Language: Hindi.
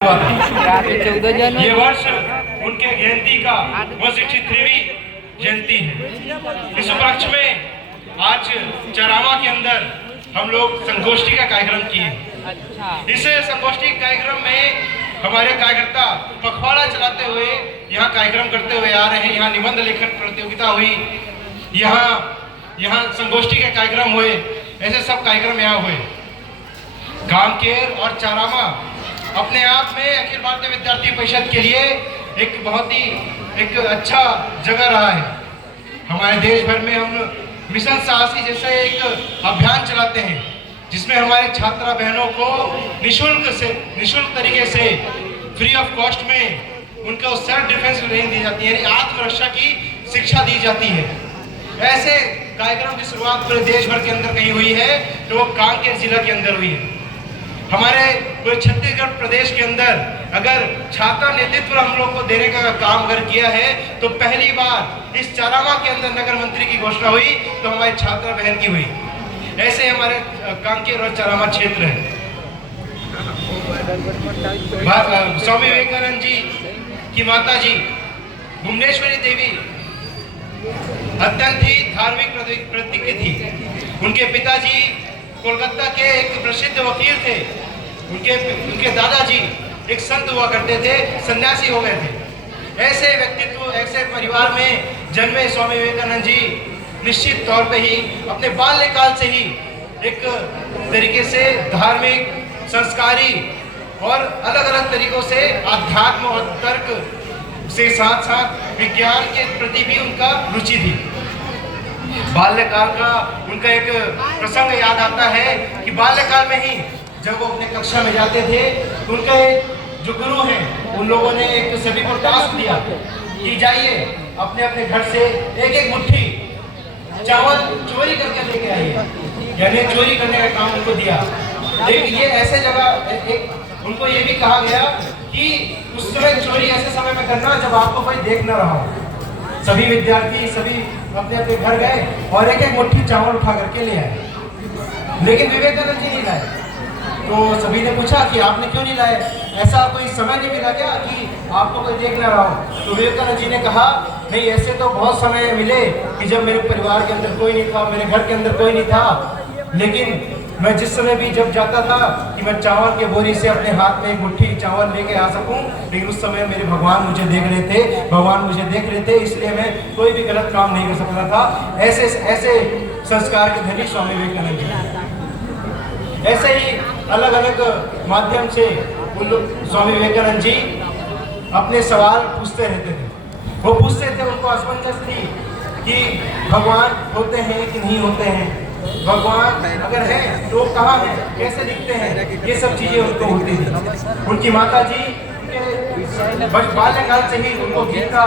ये वर्ष उनके जयंती का 163वीं जयंती है। इस उपलक्ष्य में आज चरामा के अंदर हम लोग संगोष्ठी का कार्यक्रम किए। इस संगोष्ठी कार्यक्रम में हमारे कार्यकर्ता पखवाड़ा चलाते हुए यहाँ कार्यक्रम करते हुए आ रहे हैं। यहाँ निबंध लेखन प्रतियोगिता हुई, यहाँ संगोष्ठी के कार्यक्रम हुए, ऐसे सब कार्यक्रम यहाँ हुए। कांकेर और चारामा अपने आप में अखिल भारतीय विद्यार्थी परिषद के लिए एक बहुत ही अच्छा जगह रहा है। हमारे देश भर में हम मिशन साहसी जैसे एक अभियान चलाते हैं जिसमें हमारे छात्रा बहनों को निःशुल्क तरीके से फ्री ऑफ कॉस्ट में उनको सेल्फ डिफेंस ट्रेनिंग दी जाती है, यानी आत्मरक्षा की शिक्षा दी जाती है। ऐसे कार्यक्रम की शुरुआत पूरे देश भर के अंदर कहीं हुई है तो वो कांकेर जिला के अंदर हुई है। हमारे पूरे छत्तीसगढ़ प्रदेश के अंदर अगर छात्रा नेतृत्व हम लोग को देने का काम अगर किया है तो पहली बार इस चारामा के अंदर नगर मंत्री की घोषणा हुई तो हमारी छात्रा बहन की हुई। ऐसे हमारे कांकेर और चारामा क्षेत्र है। स्वामी विवेकानंद जी की माता जी भुवनेश्वरी देवी अत्यंत ही धार्मिक प्रतिज्ञ थी। उनके पिताजी कोलकाता के एक प्रसिद्ध वकील थे। उनके दादाजी एक संत हुआ करते थे, सन्यासी हो गए थे। ऐसे व्यक्तित्व, ऐसे परिवार में जन्मे स्वामी विवेकानंद जी निश्चित तौर पे ही अपने बाल्यकाल से ही एक तरीके से धार्मिक, संस्कारी और अलग अलग तरीकों से अध्यात्म और तर्क से साथ साथ विज्ञान के प्रति भी उनका रुचि थी। बाल्यकाल का उनका एक प्रसंग याद आता है कि बाल्यकाल में ही जब वो अपने कक्षा में जाते थे तो उनके जो गुरु हैं उन लोगों ने एक सभी को टास्क दिया कि जाइए अपने अपने घर से एक एक मुट्ठी चावल चोरी करके लेके आइए, यानी चोरी करने का काम उनको दिया। लेकिन ये ऐसे जगह उनको ये भी कहा गया कि उस समय चोरी ऐसे समय में करना जब आपको कोई देख न रहा हो। सभी विद्यार्थी सभी अपने अपने घर गए और एक एक मुट्ठी चावल उठा करके ले आए, लेकिन विवेकानंद जी नहीं लाए। तो सभी ने पूछा कि आपने क्यों नहीं लाए, ऐसा कोई समय नहीं मिला क्या कि आपको कोई देख ना रहा हो? तो विवेकानंद जी ने कहा नहीं, ऐसे तो बहुत समय मिले कि जब मेरे परिवार के अंदर कोई नहीं था, मेरे घर के अंदर कोई नहीं था, लेकिन मैं जिस समय भी जब जाता था कि मैं चावल के बोरी से अपने हाथ में एक मुट्ठी चावल लेके आ सकूं, लेकिन उस समय मेरे भगवान मुझे देख रहे थे, इसलिए मैं कोई भी गलत काम नहीं कर सकता था। ऐसे संस्कार के धनी स्वामी विवेकानंद जी। ऐसे ही अलग अलग माध्यम से स्वामी विवेकानंद जी अपने सवाल पूछते रहते थे। वो पूछते थे, उनको असमंजस थी कि भगवान होते हैं कि नहीं होते हैं, भगवान अगर है तो कहाँ है, कैसे दिखते हैं, ये सब चीजें उनको होती थी। उनकी माता जी बाल्यकाल से ही उनको गीता